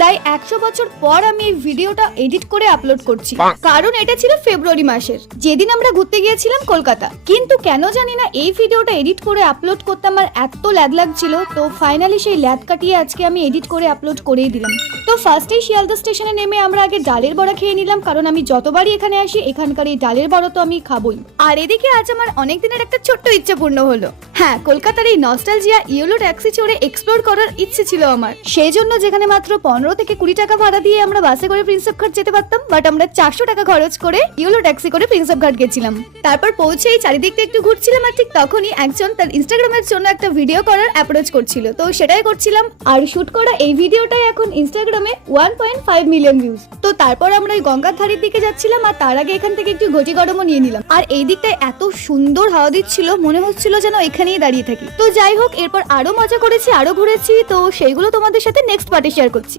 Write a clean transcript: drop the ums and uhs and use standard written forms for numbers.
প্রায় 100 বছর পর আমি এই ভিডিওটা এডিট করে আপলোড করছি, কারণ এটা ছিল ফেব্রুয়ারি মাসের, যেদিন আমরা ঘুরতে গিয়েছিলাম কলকাতা। কিন্তু কেন জানি না এই ভিডিওটা এডিট করে আপলোড করতে আমার এত ল্যাদ লাগছিল, তো ফাইনালি সেই ল্যাদ কাটিয়ে আজকে আমি এডিট করে আপলোড করেই দিলাম। তো ফার্স্টেই শিয়ালদা স্টেশনে নেমে আমরা আগে ডালের বড়া খেয়ে নিলাম, কারণ আমি যতবারই এখানে আসি এখানকার এই ডালের বড়া তো আমি খাবই। আর এদিকে আজ আমার অনেক দিনের একটা ছোট্ট ইচ্ছা পূর্ণ হলো। হ্যাঁ, কলকাতার এই নস্টালজিয়া ইয়েলো ট্যাক্সি চড়ে এক্সপ্লোর করার ইচ্ছে ছিল আমার। সেই জন্য যেখানে মাত্র 15 থেকে 20 টাকা ভাড়া দিয়ে আমরা বাসে করে প্রিন্স অফ ঘাট যেতে পারতাম, বাট আমরা 400 টাকা খরচ করে ইয়েলো ট্যাক্সি করে প্রিন্স অফ ঘাট গেছিলাম। তারপর পৌঁছেই চারিদিকটা একটু ঘুরছিলাম, আর ঠিক তখনই একজন তার ইনস্টাগ্রামের জন্য একটা ভিডিও করার অ্যাপ্রোচ করছিল, তো সেটাই করছিলাম। আর শুট করা এই ভিডিওটাই এখন ইনস্টাগ্রামে 1.5 মিলিয়ন ভিউজ। তো তারপর আমরা ওই গঙ্গার ধারের দিকে যাচ্ছিলাম, আর তার আগে এখান থেকে একটু ঘটি গরমও নিয়ে নিলাম। আর এই দিকটায় এত সুন্দর হাওয়া দিচ্ছিল, মনে হচ্ছিল যেন এখানেই দাঁড়িয়ে থাকি। তো যাই হোক, এরপর আরো মজা করেছি, আরো ঘুরেছি, তো সেইগুলো তোমাদের সাথে নেক্সট পার্টে শেয়ার করছি।